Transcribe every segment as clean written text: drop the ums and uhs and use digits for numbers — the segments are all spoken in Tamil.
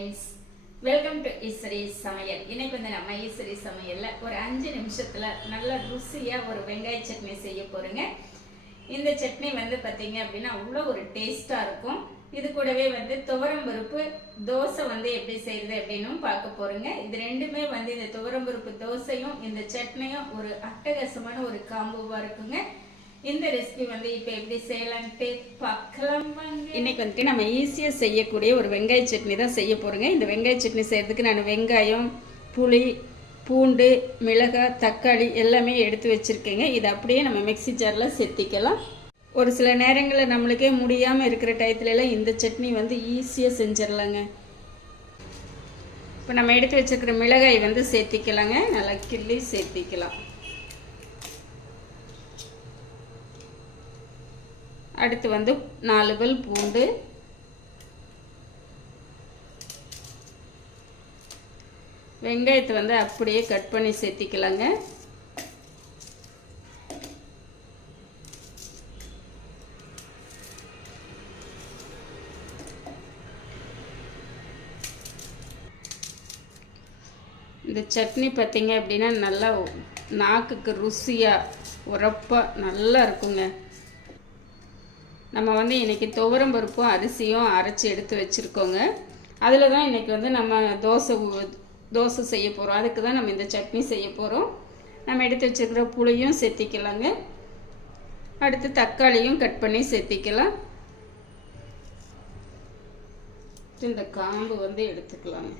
ஃப்ரெண்ட்ஸ், வெல்கம் டு ஈஸ்வரி சமையல். இன்னைக்கு வந்து நம்ம ஈஸ்வரி சமையல்ல ஒரு 5 நிமிஷத்துல நல்ல ருசியா ஒரு வெங்காய சட்னி செய்ய போறேங்க. இந்த சட்னி வந்து பாத்தீங்க அப்படின்னா அவ்வளோ ஒரு டேஸ்டா இருக்கும். இது கூடவே வந்து துவரம் பருப்பு தோசை வந்து எப்படி செய்யறது அப்படின்னு பார்க்க போறோங்க. இது ரெண்டுமே வந்து இந்த துவரம் பருப்பு தோசையும் இந்த சட்னியும் ஒரு அட்டகாசமான ஒரு காம்போவா இருக்குங்க. இந்த ரெசிபி வந்து இப்போ எப்படி செய்யலான்ட்டு பார்க்கலாம் வாங்க. இன்னைக்கு வந்துட்டு நம்ம ஈஸியாக செய்யக்கூடிய ஒரு வெங்காய சட்னி தான் செய்ய போகிறோங்க. இந்த வெங்காய சட்னி செய்கிறதுக்கு நான் வெங்காயம், புளி, பூண்டு, மிளகாய், தக்காளி எல்லாமே எடுத்து வச்சுருக்கேங்க. இது அப்படியே நம்ம மிக்ஸி ஜாரில் சேர்த்திக்கலாம். ஒரு சில நேரங்களில் நம்மளுக்கே முடியாமல் இருக்கிற டயத்துலலாம் இந்த சட்னி வந்து ஈஸியாக செஞ்சிடலாங்க. இப்போ நம்ம எடுத்து வச்சுருக்கிற மிளகாய் வந்து சேர்த்திக்கலாங்க. நல்லா கிள்ளி சேர்த்திக்கலாம். அடுத்து வந்து 4 பல் பூண்டு, வெங்காயத்தை வந்து அப்படியே கட் பண்ணி சேர்த்திக்கலாங்க. இந்த சட்னி பார்த்தீங்க அப்படின்னா நல்லா நாக்குக்கு ருசியாக உரப்பாக நல்லா இருக்குங்க. நம்ம வந்து இன்றைக்கி துவரம் பருப்பும் அரிசியும் அரைச்சி எடுத்து வச்சுருக்கோங்க. அதில் தான் இன்றைக்கி வந்து நம்ம தோசை செய்ய போகிறோம். அதுக்கு தான் நம்ம இந்த சட்னி செய்ய போகிறோம். நம்ம எடுத்து வச்சுருக்கிற புளியும் சேர்த்திக்கலாங்க. அடுத்து தக்காளியும் கட் பண்ணி சேர்த்திக்கலாம். இந்த காம்பு வந்து எடுத்துக்கலாங்க.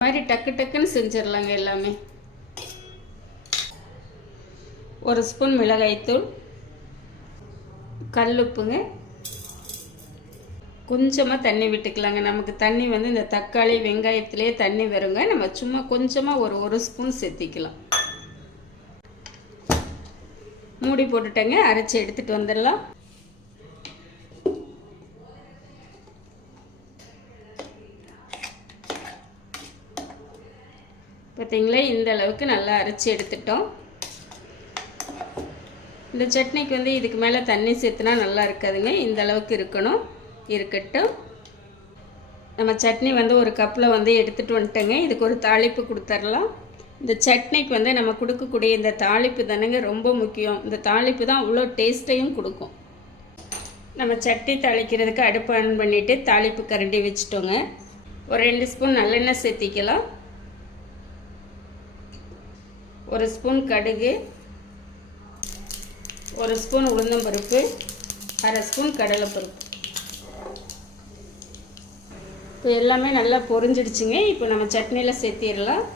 மாதிரி டக்கு டக்குன்னு செஞ்சிடலாங்க எல்லாமே. 1 ஸ்பூன் மிளகாய்த்தூள், கல்லுப்புங்க, கொஞ்சமாக தண்ணி விட்டுக்கலாங்க. நமக்கு தண்ணி வந்து இந்த தக்காளி வெங்காயத்திலே தண்ணி வருங்க. நம்ம சும்மா கொஞ்சமாக ஒரு ஸ்பூன் சேர்த்திக்கலாம். மூடி போட்டுட்டேங்க. அரைச்சி எடுத்துகிட்டு வந்துடலாம். பார்த்தீங்களா, இந்த அளவுக்கு நல்லா அரைச்சி எடுத்துட்டோம். இந்த சட்னிக்கு வந்து இதுக்கு மேலே தண்ணி சேர்த்துனா நல்லா இருக்காதுங்க. இந்த அளவுக்கு இருக்கட்டும். நம்ம சட்னி வந்து ஒரு கப்பில் வந்து எடுத்துகிட்டு வந்துட்டோங்க. இதுக்கு ஒரு தாளிப்பு கொடுத்துடலாம். இந்த சட்னிக்கு வந்து நம்ம கொடுக்கக்கூடிய இந்த தாளிப்பு தானேங்க ரொம்ப முக்கியம். இந்த தாளிப்பு தான் அவ்வளோ டேஸ்ட்டையும் கொடுக்கும். நம்ம சட்னி தாளிக்கிறதுக்கு அடுப்பு ஆன் பண்ணிவிட்டு தாளிப்பு கரண்டி வச்சுட்டோங்க. ஒரு 2 ஸ்பூன் நல்லெண்ணெய் சேர்த்திக்கலாம். 1 ஸ்பூன் கடுகு, 1 ஸ்பூன் உளுந்தம்பருப்பு, 1/2 ஸ்பூன் கடலைப்பருப்பு. இப்போ எல்லாமே நல்லா பொரிஞ்சிடுச்சுங்க. இப்போ நம்ம சட்னியில் சேர்த்திடலாம்.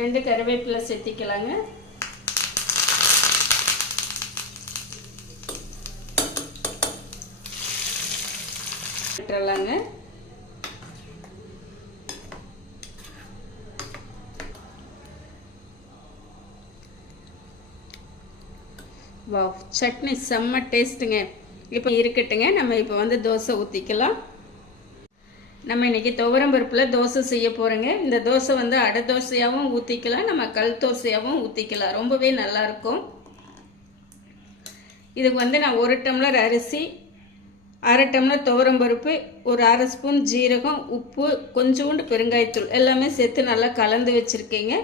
2 கருவேப்பிலை சேர்த்திக்கலாங்க. விட்டுறலாங்க. வாவ், சட்னி செம்ம டேஸ்ட்டுங்க. இப்போ இருக்கட்டுங்க. நம்ம இப்போ வந்து தோசை ஊற்றிக்கலாம். நம்ம இன்றைக்கி துவரம் பருப்பில் தோசை செய்ய போகிறோங்க. இந்த தோசை வந்து அடை தோசையாகவும் ஊற்றிக்கலாம், நம்ம கல் தோசையாகவும் ஊற்றிக்கலாம். ரொம்பவே நல்லாயிருக்கும். இதுக்கு வந்து நான் 1 டம்ளர் அரிசி, 1/2 டம்ளர் துவரம் பருப்பு, ஒரு 1/2 ஸ்பூன் ஜீரகம், உப்பு, கொஞ்சோண்டு பெருங்காயத்தூள் எல்லாமே சேர்த்து நல்லா கலந்து வச்சுருக்கேங்க.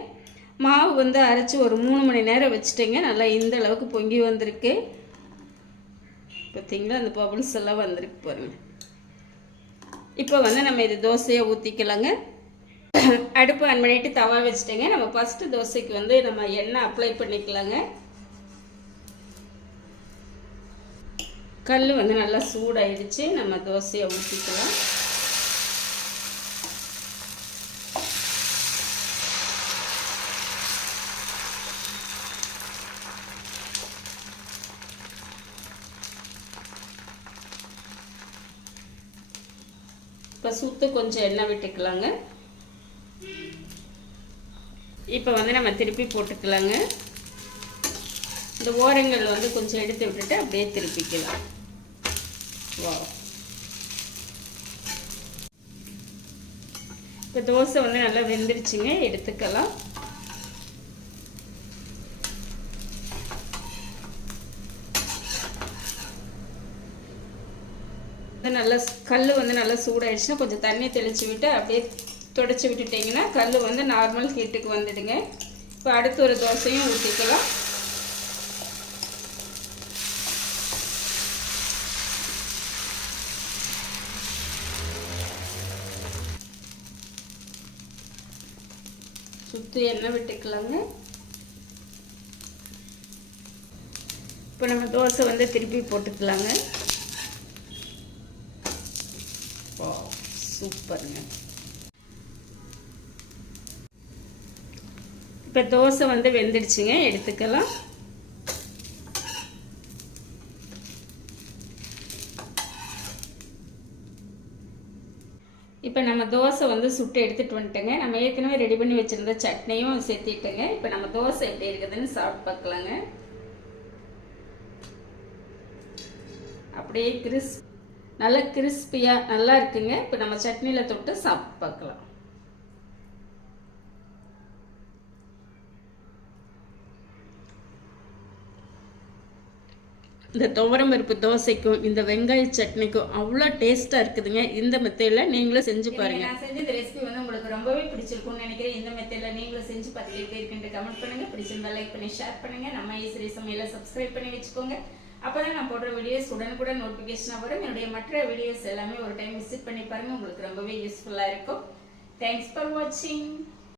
மாவு வந்து அரைச்சி ஒரு 3 மணி நேரம் வச்சுட்டேங்க. நல்லா இந்த அளவுக்கு பொங்கி வந்திருக்கு. பார்த்தீங்களா, அந்த பபுள்ஸ் எல்லாம் வந்திருக்கு பாருங்க. இப்போ வந்து நம்ம இது தோசையை ஊற்றிக்கலாங்க. அடுப்பு ஆன் பண்ணிட்டு தவா வச்சுட்டேங்க. நம்ம ஃபஸ்ட்டு தோசைக்கு வந்து நம்ம எண்ணெய் அப்ளை பண்ணிக்கலாங்க. கல் வந்து நல்லா சூடாயிடுச்சு. நம்ம தோசையை ஊற்றிக்கலாம். இப்போ சுற்று கொஞ்சம் எண்ணெய் விட்டுக்கலாங்க. இப்போ வந்து நம்ம திருப்பி போட்டுக்கலாங்க. இந்த ஓரங்கள் வந்து கொஞ்சம் எடுத்து விட்டுட்டு அப்படியே திருப்பிக்கலாம். வா, இப்போ தோசை வந்து நல்லா வெந்துருச்சுங்க, எடுத்துக்கலாம். நல்லா கல் வந்து நல்லா சூடாயிடுச்சுன்னா கொஞ்சம் தண்ணி தெளித்து விட்டு அப்படியே தொடச்சி விட்டுட்டிங்கன்னா கல் வந்து நார்மல் ஹீட்டுக்கு வந்துடுங்க. இப்போ அடுத்து ஒரு தோசையும் ஊற்றிக்கலாம். சுற்றி எண்ணெய் விட்டுக்கலாங்க. இப்போ நம்ம தோசை வந்து திருப்பி போட்டுக்கலாங்க. சூப்பருங்க. இப்போ தோசை வந்து வெந்துடுச்சுங்க, எடுத்துக்கலாம். இப்போ நம்ம தோசை வந்து சுட்டு எடுத்துகிட்டு வந்துட்டோங்க. நம்ம ஏற்கனவே ரெடி பண்ணி வச்சுருந்த சட்னியும் சேர்த்திட்டோங்க. இப்போ நம்ம தோசை எப்படி இருக்குதுன்னு சாப்பிட்டு பார்க்கலாங்க. அப்படியே நல்லா கிறிஸ்பியாக நல்லா இருக்குங்க. இப்போ நம்ம சட்னியில் தொட்டு சாப்பிட்டு பார்க்கலாம். இந்த துவரம் பருப்பு தோசைக்கும் இந்த வெங்காய சட்னிக்கும் அவ்வளோ டேஸ்ட்டாக இருக்குதுங்க. இந்த மெத்தடில் நீங்களும் செஞ்சு பாருங்க. நான் செஞ்ச இந்த ரெசிபி வந்து உங்களுக்கு ரொம்பவே பிடிச்சிருக்கும்னு நினைக்கிறேன். இந்த மெத்தடில் நீங்களும் செஞ்சு பார்த்துட்டு எப்படி இருக்குன்னு கமெண்ட் பண்ணுங்க. பிடிச்சிருந்தா லைக் பண்ணி ஷேர் பண்ணுங்க. நம்ம ஈஸ்வரி சமையலை சப்ஸ்கிரைப் பண்ணி வச்சுக்கோங்க. அப்போதான் நான் போடுற வீடியோஸ் உடனுக்குடன் நோட்டிஃபிகேஷனாக வரும். என்னுடைய மற்ற வீடியோஸ் எல்லாமே ஒரு டைம் விசிட் பண்ணி பாருங்க, உங்களுக்கு ரொம்பவே யூஸ்ஃபுல்லாக இருக்கும். தேங்க்ஸ் ஃபார் வாட்சிங்.